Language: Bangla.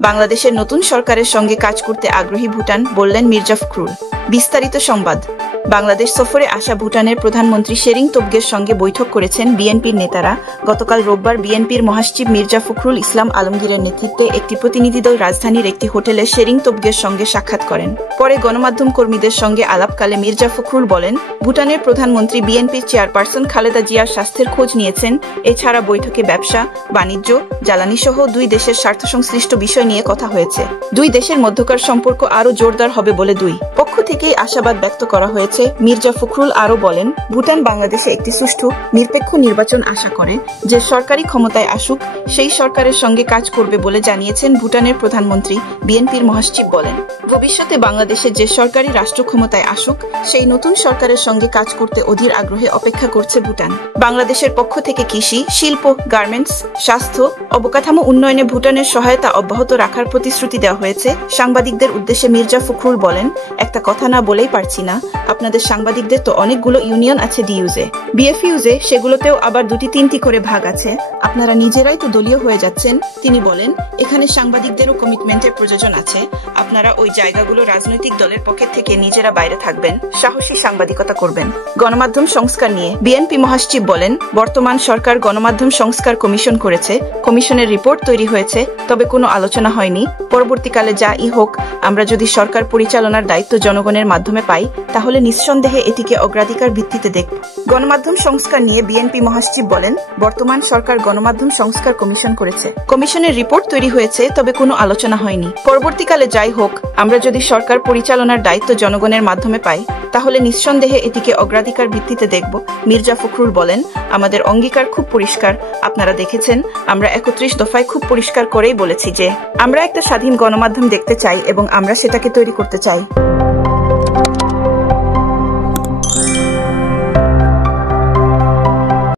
বাংলাদেশের নতুন সরকারের সঙ্গে কাজ করতে আগ্রহী ভুটান, বললেন মির্জা ফখরুল। বিস্তারিত সংবাদ। বাংলাদেশ সফরে আসা ভুটানের প্রধানমন্ত্রী শেরিং তোবগের সঙ্গে বৈঠক করেছেন বিএনপির নেতারা। গতকাল রোববার বিএনপির মহাসচিব মির্জা ফখরুল ইসলাম আলমগীরের নেতৃত্বে একটি প্রতিনিধিদল রাজধানীর একটি হোটেলে শেরিং তোবগের সঙ্গে সাক্ষাৎ করেন। পরে গণমাধ্যম কর্মীদের সঙ্গে আলাপকালে মির্জা ফখরুল বলেন, ভুটানের প্রধানমন্ত্রী বিএনপির চেয়ারপারসন খালেদা জিয়ার স্বাস্থ্যের খোঁজ নিয়েছেন। এছাড়া বৈঠকে ব্যবসা, বাণিজ্য, জ্বালানি সহ দুই দেশের স্বার্থ সংশ্লিষ্ট বিষয় নিয়ে কথা হয়েছে। দুই দেশের মধ্যকার সম্পর্ক আরও জোরদার হবে বলে দুই পক্ষ থেকেই আশাবাদ ব্যক্ত করা হয়েছে। মির্জা ফখরুল আরও বলেন, ভুটান বাংলাদেশে একটি সুষ্ঠু, নিরপেক্ষ নির্বাচন আশা করে। যে সরকারি ক্ষমতায় আসুক সেই সরকারের সঙ্গে কাজ করবে বলে জানিয়েছেন ভুটানের প্রধানমন্ত্রী। বিএনপির মহাসচিব বলেন, ভবিষ্যতে বাংলাদেশে যে সরকারি রাষ্ট্র ক্ষমতায় আসুক সেই নতুন সরকারের সঙ্গে কাজ করতে অধীর আগ্রহে অপেক্ষা করছে ভুটান। বাংলাদেশের পক্ষ থেকে কৃষি, শিল্প, গার্মেন্টস, স্বাস্থ্য, অবকাঠামো উন্নয়নে ভুটানের সহায়তা অব্যাহত রাখার প্রতিশ্রুতি দেওয়া হয়েছে। সাংবাদিকদের উদ্দেশ্যে মির্জা ফখরুল বলেন, একটা কথা না বলেই পারছি না, আপনাদের সাংবাদিকদের তো অনেকগুলো ইউনিয়ন আছে ডিইউজে, বিএফইউজে, সেগুলোতেও আবার 2-3টি করে ভাগ আছে। আপনারা নিজেরাই তো দলীয় হয়ে যাচ্ছেন। তিনি বলেন, এখানে সাংবাদিকদেরও কমিটমেন্টের প্রয়োজন আছে। আপনারা ওই জায়গাগুলো রাজনৈতিক দলের পকেট থেকে নিজেরা বাইরে থাকবেন, সাহসী সাংবাদিকতা করবেন। গণমাধ্যম সংস্কার নিয়ে বিএনপি মহাসচিব বলেন, বর্তমান সরকার গণমাধ্যম সংস্কার কমিশন করেছে। কমিশনের রিপোর্ট তৈরি হয়েছে, তবে কোনো আলোচনা হয়নি। পরবর্তীকালে যা-ই হোক, আমরা যদি সরকার পরিচালনার দায়িত্ব জনগণের মাধ্যমে পাই তাহলে নিঃসন্দেহে এটিকে অগ্রাধিকার ভিত্তিতে দেখব। গণমাধ্যম সংস্কার নিয়ে বিএনপি মহাসচিব বলেন, বর্তমান সরকার গণমাধ্যম সংস্কার কমিশন করেছে। কমিশনের রিপোর্ট তৈরি হয়েছে, তবে কোনো আলোচনা হয়নি। পরবর্তীকালে যাই হোক, আমরা যদি সরকার পরিচালনার দায়িত্ব জনগণের মাধ্যমে পাই তাহলে নিঃসন্দেহে এটিকে অগ্রাধিকার ভিত্তিতে দেখব। মির্জা ফখরুল বলেন, আমাদের অঙ্গীকার খুব পরিষ্কার। আপনারা দেখেছেন, আমরা 31 দফায় খুব পরিষ্কার করেই বলেছি যে আমরা একটা স্বাধীন গণমাধ্যম দেখতে চাই এবং আমরা সেটাকে তৈরি করতে চাই।